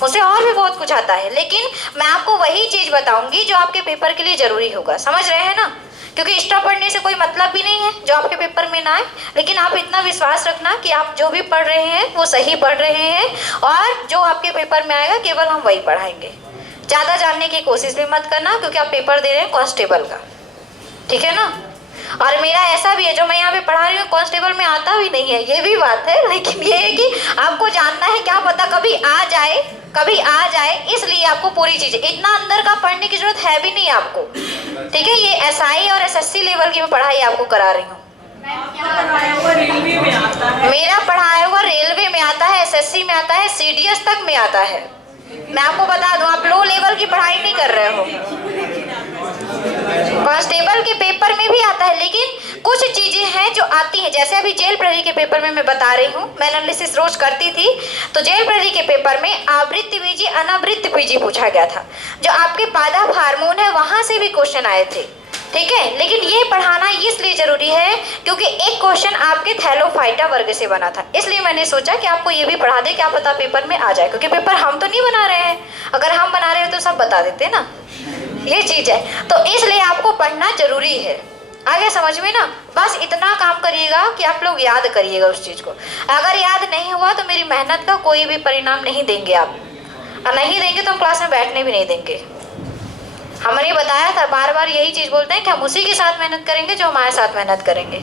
मुझसे और भी बहुत कुछ आता है, लेकिन मैं आपको वही चीज बताऊंगी जो आपके पेपर के लिए जरूरी होगा। समझ रहे हैं ना? क्योंकि एक्स्ट्रा पढ़ने से कोई मतलब भी नहीं है जो आपके पेपर में ना आए। लेकिन आप इतना विश्वास रखना कि आप जो भी पढ़ रहे हैं वो सही पढ़ रहे हैं और जो आपके पेपर में आएगा केवल हम वही पढ़ाएंगे। ज़्यादा जानने की कोशिश भी मत करना, क्योंकि आप पेपर दे रहे हैं कांस्टेबल का, ठीक है ना। और मेरा ऐसा भी है, जो मैं यहाँ पे पढ़ा रही हूँ कांस्टेबल में आता भी नहीं है, ये भी बात है। लेकिन ये है कि आपको जानना है, क्या पता कभी आ जाए, इसलिए आपको पूरी चीज़, इतना अंदर का पढ़ने की जरूरत है भी नहीं आपको, ठीक है। ये एसआई और एसएससी लेवल की मैं पढ़ाई आपको करा रही हूँ। मेरा पढ़ाया हुआ रेलवे में आता है, एसएससी में आता है, सीडीएस तक में आता है। मैं आपको बता दूं, आप लो लेवल की पढ़ाई नहीं कर रहे हो। कांस्टेबल के पेपर में भी आता है, लेकिन कुछ चीजें हैं जो आती हैं। जैसे अभी जेल प्रहरी के पेपर में मैं बता रही हूँ, मैं एनालिसिस रोज करती थी, तो जेल प्रहरी के पेपर में आवृत्ति बीजी, अनावृत्ति बीजी पूछा गया था। जो आपके पादप हार्मोन है वहां से भी क्वेश्चन आए थे, ठीक है। लेकिन ये पढ़ाना इसलिए जरूरी है क्योंकि एक क्वेश्चन आपके थैलोफाइटा वर्ग से बना था, इसलिए मैंने सोचा कि आपको ये भी पढ़ा दे, क्या पता पेपर में आ जाए। क्योंकि पेपर हम तो नहीं बना रहे हैं, अगर हम बना रहे हो तो सब बता देते ना, ये चीज है। तो इसलिए आपको पढ़ना जरूरी है। आगे समझ में ना? बस इतना काम करिएगा कि आप लोग याद करिएगा उस चीज को। अगर याद नहीं हुआ तो मेरी मेहनत का कोई भी परिणाम नहीं देंगे आप, और नहीं देंगे तो हम क्लास में बैठने भी नहीं देंगे। हमने बताया था, बार बार यही चीज बोलते हैं कि हम उसी के साथ मेहनत करेंगे जो हमारे साथ मेहनत करेंगे।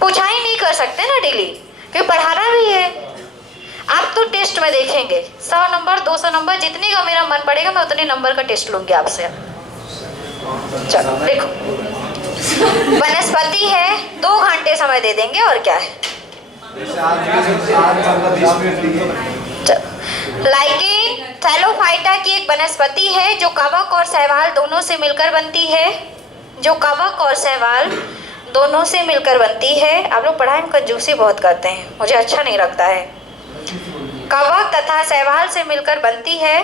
पूछा ही नहीं कर सकते ना डेली, फिर पढ़ाना भी है। आप तो टेस्ट में देखेंगे 100 नंबर 200 नंबर, जितने का मेरा मन पड़ेगा मैं उतने नंबर का टेस्ट लूंगी आपसे। चलो देखो, वनस्पति है, 2 घंटे समय दे देंगे और क्या है। लाइकेन थैलोफाइटा की एक वनस्पति है जो कवक और शैवाल दोनों से मिलकर बनती है। जो कवक और शैवाल दोनों से मिलकर बनती है। आप लोग पढ़ाई में कंजूसी बहुत करते हैं, मुझे अच्छा नहीं लगता है। कवक तथा शैवाल से मिलकर बनती है।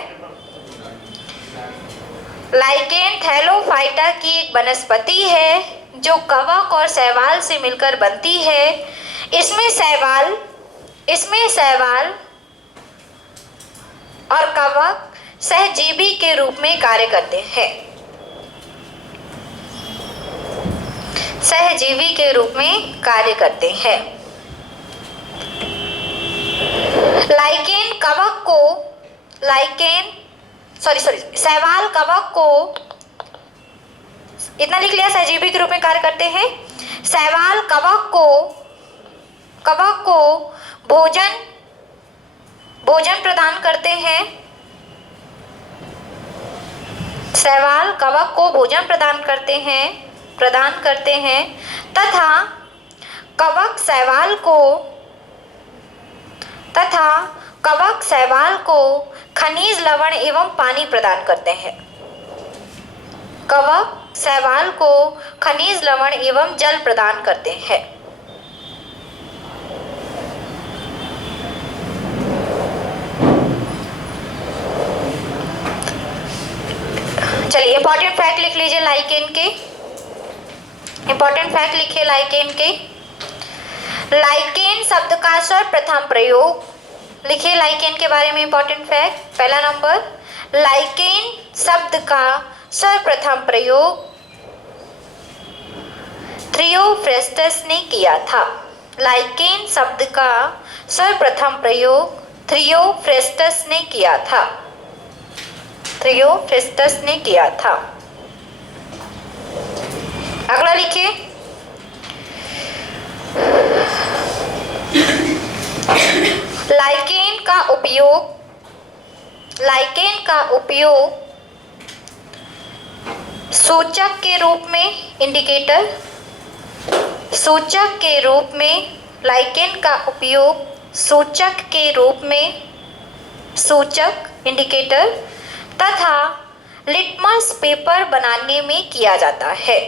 लाइकेन थैलोफाइटा की एक वनस्पति है जो कवक और शैवाल से मिलकर बनती है। इसमें शैवाल और कवक सहजीवी के रूप में कार्य करते हैं। सहजीवी के रूप में कार्य करते हैं। शैवाल कवक को इतना लिख लिया, सहजीवी के रूप में कार्य करते हैं। शैवाल कवक को भोजन प्रदान करते हैं। शैवाल कवक को भोजन प्रदान करते हैं तथा कवक शैवाल को खनिज, लवण एवं पानी प्रदान करते हैं। कवक शैवाल को खनिज, लवण एवं जल प्रदान करते हैं। चलिए इंपॉर्टेंट फैक्ट लिख लीजिए लाइकेन के। इंपॉर्टेंट फैक्ट लिखिए लाइकेन के। लाइकेन शब्द का सर्वप्रथम प्रयोग लिखिए। लाइकेन के बारे में इंपॉर्टेंट फैक्ट, पहला नंबर, लाइकेन शब्द का सर्वप्रथम प्रयोग थियोफ्रेस्टस ने किया था। लाइकेन शब्द का सर्वप्रथम प्रयोग थियोफ्रेस्टस ने किया था। थियोफ्रेस्टस ने किया था। अगला लिखिए, लाइकेन का उपयोग सूचक के रूप में, इंडिकेटर, सूचक के रूप में, लाइकेन का उपयोग सूचक के रूप में, सूचक, इंडिकेटर तथा लिटमस पेपर बनाने में किया जाता है।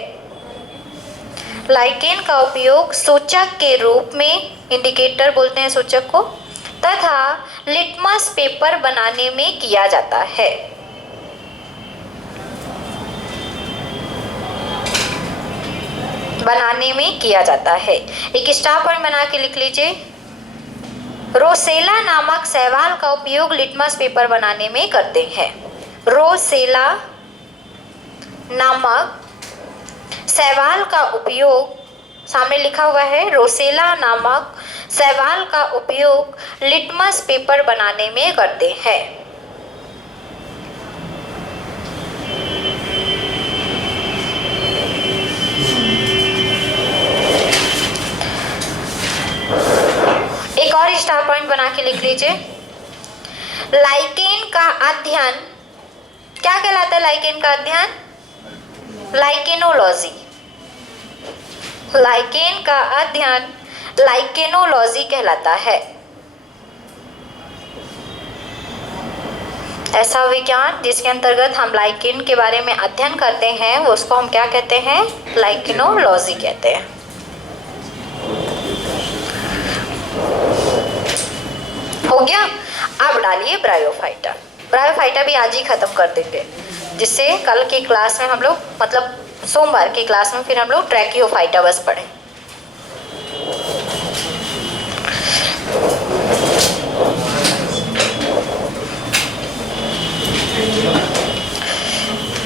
लाइकेन का उपयोग सूचक के रूप में, इंडिकेटर बोलते हैं सूचक को, तथा लिटमस पेपर बनाने में किया जाता है। एक स्टार पॉइंट बना के लिख लीजिए। रोसेला नामक शैवाल का उपयोग लिटमस पेपर बनाने में करते हैं। रोसेला नामक शैवाल का उपयोग, सामने लिखा हुआ है, रोसेला नामक शैवाल का उपयोग लिटमस पेपर बनाने में करते हैं। एक और स्टार पॉइंट बना के लिख लीजिए। लाइकेन का अध्ययन क्या कहलाता है? लाइकेन का अध्ययन लाइकेनोलॉजी। लाइकेन का अध्ययन लाइकेनोलॉजी कहलाता है। ऐसा विज्ञान जिसके अंतर्गत हम लाइकेन के बारे में अध्ययन करते हैं, वो उसको हम क्या कहते हैं? लाइकेनोलॉजी कहते हैं। हो गया। अब डालिए ब्रायोफाइटा। ब्रायोफाइटा भी आज ही खत्म कर देंगे, जिससे कल की क्लास में हम लोग, मतलब सोमवार की क्लास में फिर हम लोग ट्रैकियोफाइटा बस पढ़ें।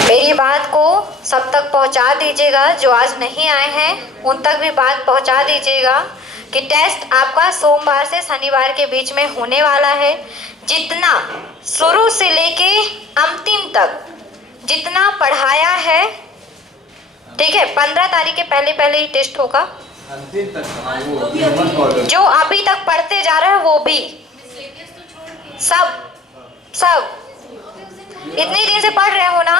मेरी बात को सब तक पहुंचा दीजिएगा। जो आज नहीं आए हैं उन तक भी बात पहुंचा दीजिएगा कि टेस्ट आपका सोमवार से शनिवार के बीच में होने वाला है। जितना शुरू से लेके अंतिम तक जितना पढ़ाया है, ठीक है, 15 तारीख के पहले ही टेस्ट होगा। अंतिम तक जो अभी तक पढ़ते जा रहे हैं वो भी सब इतने दिन से पढ़ रहे हो ना,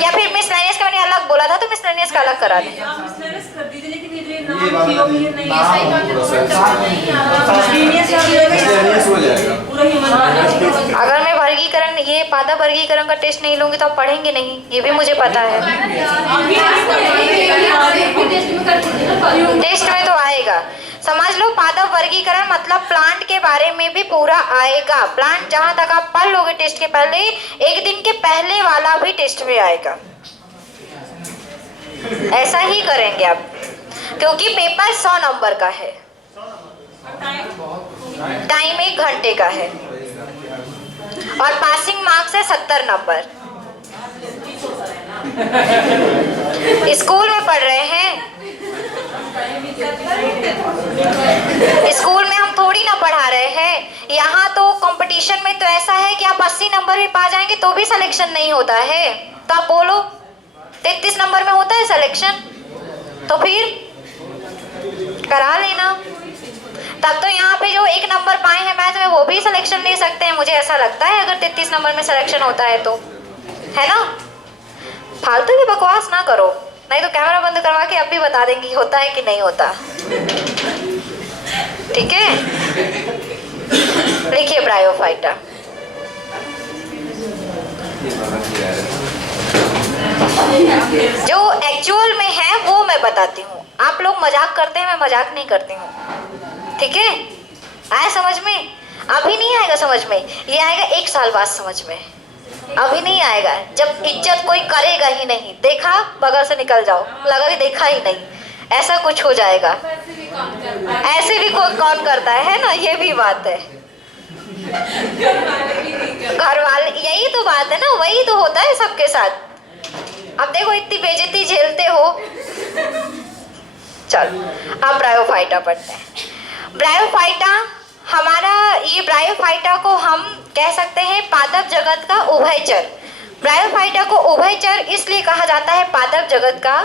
या फिर मिसलेनियस का मैंने अलग बोला था तो मिसलेनियस का अलग करा दें। आप मिसलेनियस कर दीजिए, लेकिन ये नाम POV नहीं है, सही बात है। Miscellaneous हो जाएगा। पूरा ह्यूमन अगर मैं वर्गीकरण ये पादप वर्गीकरण का टेस्ट नहीं लूंगी तो आप पढ़ेंगे नहीं, ये भी मुझे पता है। टेस्ट में तो आएगा, समझ लो। पादप वर्गीकरण मतलब प्लांट के बारे में भी पूरा आएगा। प्लांट जहां तक आप पढ़ लोगे टेस्ट के पहले, एक दिन के पहले वाला भी टेस्ट में आएगा। ऐसा ही करेंगे आप, क्योंकि पेपर 100 नंबर का है, टाइम 1 घंटे का है और पासिंग मार्क्स है 70 नंबर। स्कूल में पढ़ रहे हैं, स्कूल में हम थोड़ी ना पढ़ा रहे हैं। यहाँ तो कंपटीशन में तो ऐसा है कि आप 80 नंबर भी पा जाएंगे तो भी सिलेक्शन नहीं होता है। तो आप बोलो 33 नंबर में होता है सिलेक्शन, तो फिर करा लेना। तब तो यहाँ पे जो 1 नंबर पाए हैं मैथ में वो भी सिलेक्शन ले सकते हैं, मुझे ऐसा लगता है, अगर 33 नंबर में सिलेक्शन होता है तो, है ना। फालतू की बकवास ना करो, नहीं तो कैमरा बंद करवा के अब भी बता देंगे होता है कि नहीं होता। ठीक है, लिखिए ब्रायोफाइटा। जो एक्चुअल में है वो मैं बताती हूँ। आप लोग मजाक करते हैं, मैं मजाक नहीं करती हूँ। ठीक है, आया समझ में? अभी नहीं आएगा समझ में, ये आएगा 1 साल बाद समझ में। अभी नहीं आएगा, जब इज्जत कोई करेगा ही नहीं। देखा, बगल से निकल जाओ, लगा कि देखा ही नहीं, ऐसा कुछ हो जाएगा। ऐसे भी कोई कौन करता है ना, ये भी बात है। घर वाले, यही तो बात है ना, वही तो होता है सबके साथ। अब देखो इतनी बेइज्जती झेलते हो। चलो अब ब्रायोफाइटा पढ़ते हैं। ब्रायोफाइटा हमारा, ये ब्रायोफाइटा को हम कह सकते हैं पादप जगत का उभयचर। ब्रायोफाइटा को उभयचर इसलिए कहा जाता है पादप जगत का,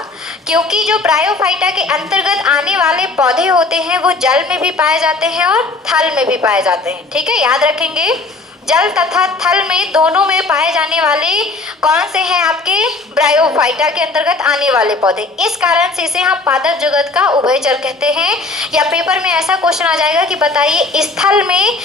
क्योंकि जो ब्रायोफाइटा के अंतर्गत आने वाले पौधे होते हैं वो जल में भी पाए जाते हैं और थल में भी पाए जाते हैं। ठीक है, याद रखेंगे, जल तथा थल में दोनों में पाए जाने वाले कौन से हैं आपके ब्रायोफाइटा के अंतर्गत आने वाले पौधे। इस कारण से इसे हम पादप जगत का उभयचर कहते हैं। या पेपर में ऐसा क्वेश्चन आ जाएगा कि बताइए स्थल में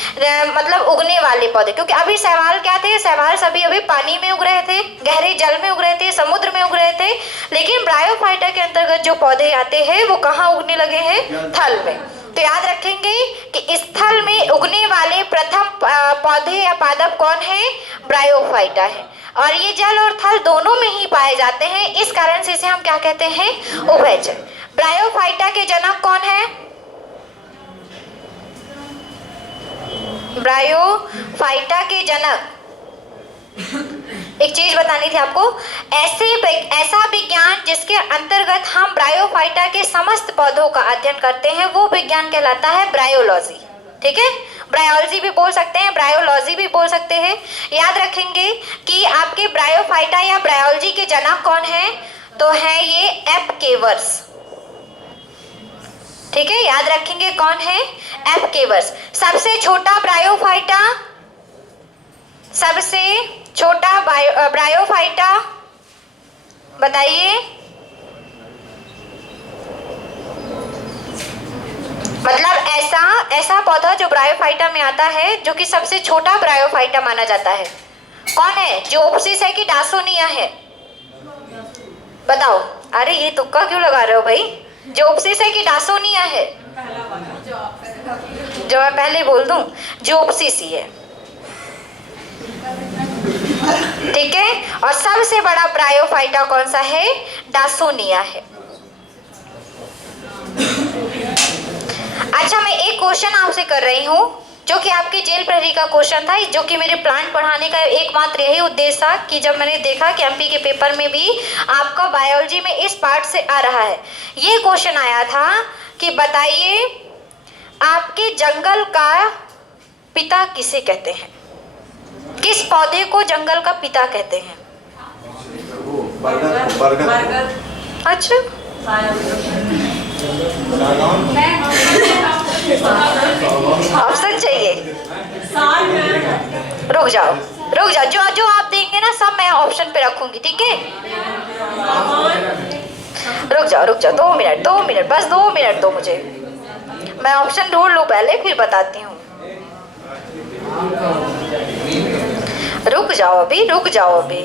मतलब उगने वाले पौधे, क्योंकि अभी सवाल क्या थे, सवाल सभी अभी पानी में उग रहे थे, गहरे जल में उग रहे थे, समुद्र में उग रहे थे, लेकिन ब्रायोफाइटा के अंतर्गत जो पौधे आते हैं वो कहाँ उगने लगे हैं, थल में। तो याद रखेंगे कि स्थल में उगने वाले प्रथम पौधे या पादप कौन है, ब्रायोफाइटा है। और ये जल और थल दोनों में ही पाए जाते हैं, इस कारण से इसे हम क्या कहते हैं, उभयचर। ब्रायोफाइटा के जनक कौन है, ब्रायोफाइटा के जनक, एक चीज बतानी थी आपको, ऐसा विज्ञान जिसके अंतर्गत हम ब्रायोफाइटा के समस्त पौधों का अध्ययन करते हैं वो विज्ञान कहलाता है ब्रायोलॉजी। ठीक है, ब्रायोलॉजी भी बोल सकते हैं, ब्रायोलॉजी भी बोल सकते हैं। याद रखेंगे कि आपके ब्रायोफाइटा या ब्रायोलॉजी के जनक कौन है, तो है ये एपकेवर्स। ठीक है, याद रखेंगे कौन है, एपकेवर्स। सबसे छोटा ब्रायोफाइटा, सबसे छोटा ब्रायोफाइटा बताइए, मतलब ऐसा पौधा जो ब्रायोफाइटा में आता है जो कि सबसे छोटा ब्रायोफाइटा माना जाता है, कौन है, जिओप्सिस है कि डासोनिया है, बताओ। अरे ये तुक्का क्यों लगा रहे हो भाई, जिओप्सिस है कि डासोनिया है, जो मैं पहले बोल दूं, जिओप्सिस ही है। ठीक है, और सबसे बड़ा ब्रायोफाइटा कौन सा है, डासोनिया है। अच्छा, मैं एक क्वेश्चन आपसे कर रही हूँ जो कि आपके जेल प्रहरी का क्वेश्चन था, जो कि मेरे प्लांट पढ़ाने का एकमात्र यही उद्देश्य था कि जब मैंने देखा कि एमपी के पेपर में भी आपका बायोलॉजी में इस पार्ट से आ रहा है, ये क्वेश्चन आया था कि बताइए आपके जंगल का पिता किसे कहते हैं, किस पौधे को जंगल का पिता कहते हैं। बरगद। अच्छा, ऑप्शन चाहिए, रुक जाओ, जो आप देंगे ना सब मैं ऑप्शन पे रखूंगी। ठीक है, रुक जाओ 2 मिनट बस 2 मिनट दो मुझे, मैं ऑप्शन ढूंढ लूँ पहले फिर बताती हूँ। रुक जाओ अभी।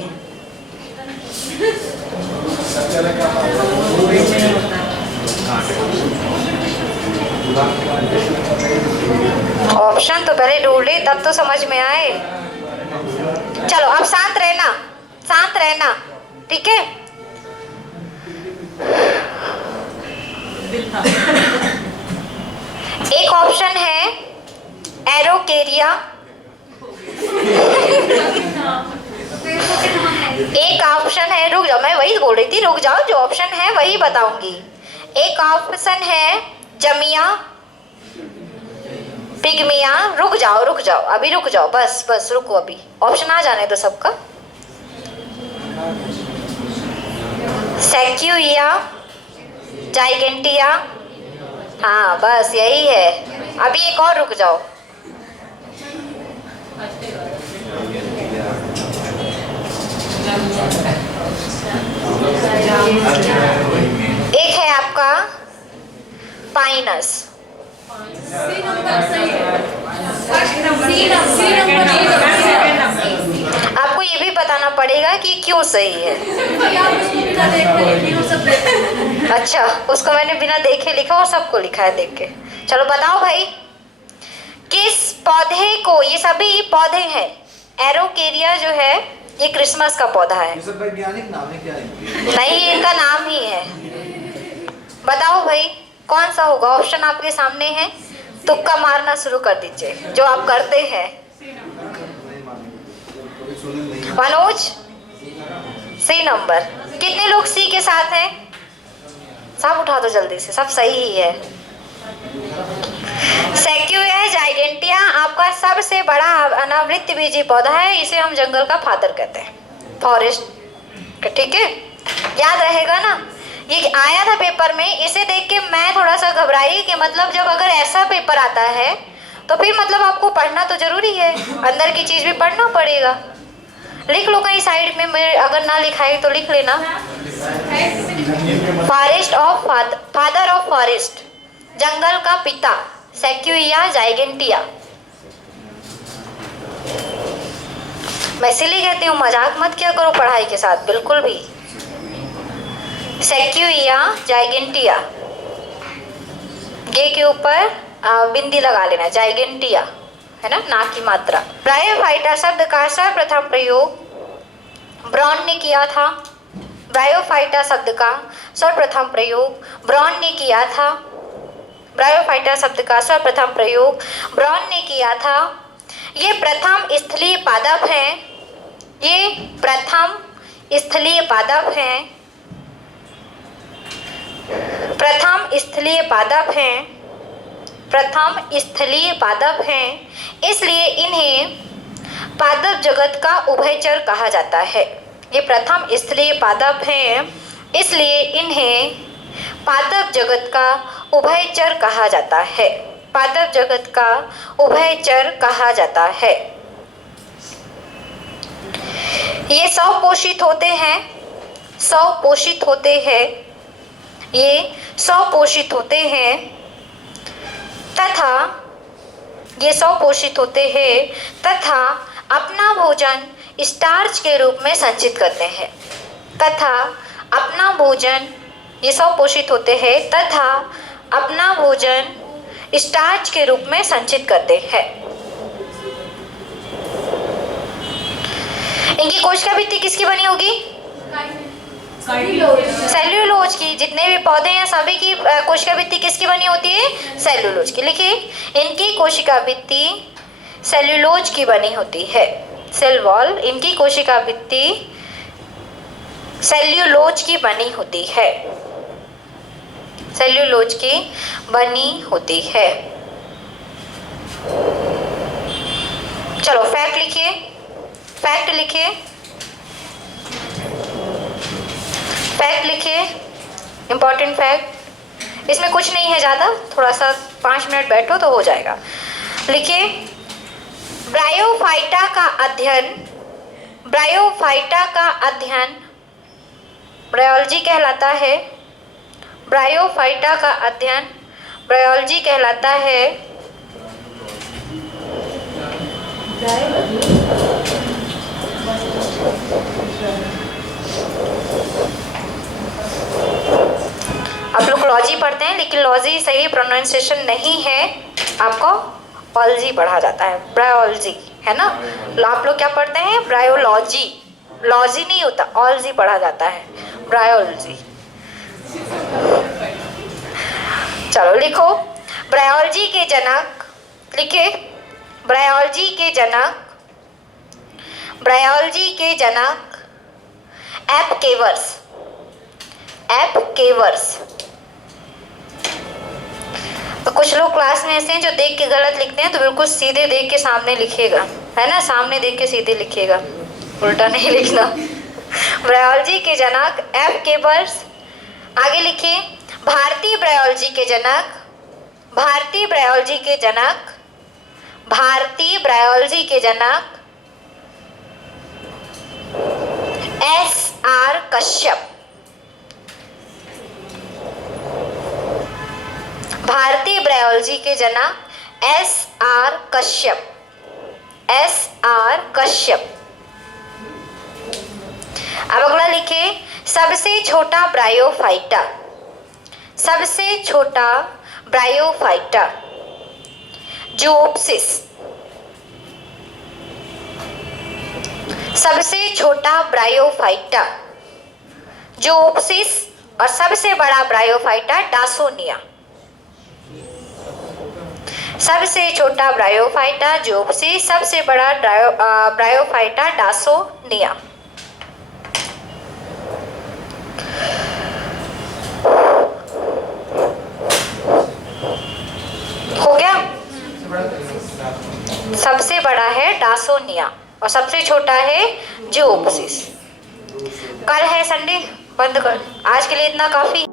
ऑप्शन तो पहले ढूंढ ले तब तो समझ में आए। चलो अब शांत रहना, ठीक है। एक ऑप्शन है एरोकेरिया, एक ऑप्शन है, रुक जाओ मैं वही बोल रही थी, रुक जाओ जो ऑप्शन है वही बताऊंगी। एक ऑप्शन है जमिया, पिग्मिया, रुक जाओ अभी, रुक जाओ बस रुको अभी, ऑप्शन आ जाने दो सबका। सेक्यूइया, जाइगेंटिया, हाँ बस यही है। अभी एक और रुक जाओ। एक है आपका पाइनस। आपको ये भी बताना पड़ेगा कि क्यों सही है। अच्छा, उसको मैंने बिना देखे लिखा और सबको लिखा है देख के। चलो बताओ भाई, किस पौधे को, ये सभी पौधे हैं, एरोकेरिया जो है ये क्रिसमस का पौधा है। ये सब वैज्ञानिक नाम है क्या इनके? नहीं, इनका नाम ही है। बताओ भाई कौन सा होगा, ऑप्शन आपके सामने है, तुक्का मारना शुरू कर दीजिए जो आप करते हैं। Manoj, see number. कितने लोग सी के साथ हैं? सब उठा दो जल्दी से, सब सही ही है। सेक्यूया जाइडेंटिया आपका सबसे बड़ा अनावृत बीजी पौधा है, इसे हम जंगल का फादर कहते हैं, फॉरेस्ट, ठीक है, याद रहेगा ना। ये आया था पेपर में, इसे देख के मैं थोड़ा सा घबराई कि मतलब जब अगर ऐसा पेपर आता है तो फिर मतलब आपको पढ़ना तो जरूरी है, अंदर की चीज भी पढ़ना पड़ेगा। लिख लो कहीं साइड में, मैं अगर ना लिखाई तो लिख लेना। Forest of father of forest, जंगल का पिता, सेक्यूया जाइगेंटिया। मैं इसीलिए कहती हूँ मजाक मत किया करो पढ़ाई के साथ बिल्कुल भी। सेक्यूया जाइगेंटिया, गे के ऊपर बिंदी लगा लेना, जाइगेंटिया है ना, ना की मात्रा। ब्रायोफाइटा शब्द का सर्वप्रथम प्रयोग ब्राउन ने किया था। ब्रायोफाइटा शब्द का सर्वप्रथम प्रयोग ब्राउन ने किया था। ब्रायोफाइटा शब्द का सर्वप्रथम प्रयोग ब्राउन ने किया था। ये प्रथम स्थलीय पादप हैं, ये प्रथम स्थलीय पादप हैं, प्रथम स्थलीय पादप हैं, प्रथम स्थलीय पादप हैं, इसलिए इन्हें पादप जगत का उभयचर कहा जाता है। ये प्रथम स्थलीय पादप हैं, इसलिए इन्हें पादप जगत का उभयचर कहा जाता है। पादप जगत का उभयचर कहा जाता है। ये स्वपोषित होते हैं, स्वपोषित होते हैं, ये स्वपोषित होते हैं तथा ये स्वपोषित होते हैं तथा अपना भोजन स्टार्च के रूप में संचित करते हैं। तथा अपना भोजन, ये स्वपोषित होते हैं तथा अपना भोजन स्टार्च के रूप में संचित करते हैं। इनकी कोशिका भित्ति किसकी बनी होगी? सेल्यूलोज की। जितने भी पौधे हैं सभी की कोशिका भित्ति किसकी बनी होती है? सेल्यूलोज की। लिखिए, इनकी कोशिका भित्ति सेल्यूलोज की बनी होती है। सेल वॉल, इनकी कोशिका भित्ति सेल्यूलोज की बनी होती है, सेल्यूलोज की बनी होती है। चलो फैक्ट लिखिए, फैक्ट लिखिए, फैक्ट लिखिए, इंपॉर्टेंट फैक्ट। इसमें कुछ नहीं है ज़्यादा, थोड़ा सा 5 मिनट बैठो तो हो जाएगा। लिखिए, ब्रायोफाइटा का अध्ययन, ब्रायोफाइटा का अध्ययन ब्रायोलॉजी कहलाता है। ब्रायोफाइटा का अध्ययन ब्रायोलॉजी कहलाता है। आप लोग लॉजी पढ़ते हैं, लेकिन लॉजी सही प्रोनाउंसिएशन नहीं है, आपको ऑलजी पढ़ा जाता है, ब्रायोलॉजी है ना। आप लोग क्या पढ़ते हैं? ब्रायोलॉजी, लॉजी नहीं होता, ऑलजी पढ़ा जाता है, ब्रायोलॉजी। चलो लिखो, ब्रायोलॉजी के जनक, लिखे ब्रायोलॉजी के जनक, ब्रायोलॉजी के जनक एपकेवर्स, एपकेवर्स। तो कुछ लोग क्लास में ऐसे हैं जो देख के गलत लिखते हैं, तो बिल्कुल सीधे देख के सामने लिखिएगा, है ना, सामने देख के सीधे लिखिएगा, उल्टा नहीं लिखना। ब्रायोलॉजी के जनक एपकेवर्स। आगे लिखिए, भारतीय ब्रायोलॉजी के जनक, भारतीय ब्रायोलॉजी के जनक, भारतीय ब्रायोलॉजी के जनक S.R. कश्यप, भारतीय ब्रायोलॉजी के जनक S.R. कश्यप, S.R. कश्यप। अब अगला लिखे, सबसे छोटा ब्रायोफाइटा, सबसे छोटा ब्रायोफाइटा ज़ूओप्सिस, सबसे छोटा ब्रायोफाइटा ज़ूओप्सिस, और सबसे बड़ा ब्रायोफाइटा डासोनिया। सबसे छोटा ब्रायोफाइटा ज़ूओप्सिस, सबसे बड़ा ब्रायोफाइटा डासोनिया। हो गया? सबसे बड़ा है डासोनिया और सबसे छोटा है ज़ूओप्सिस। कल है संडे, बंद कर, आज के लिए इतना काफी।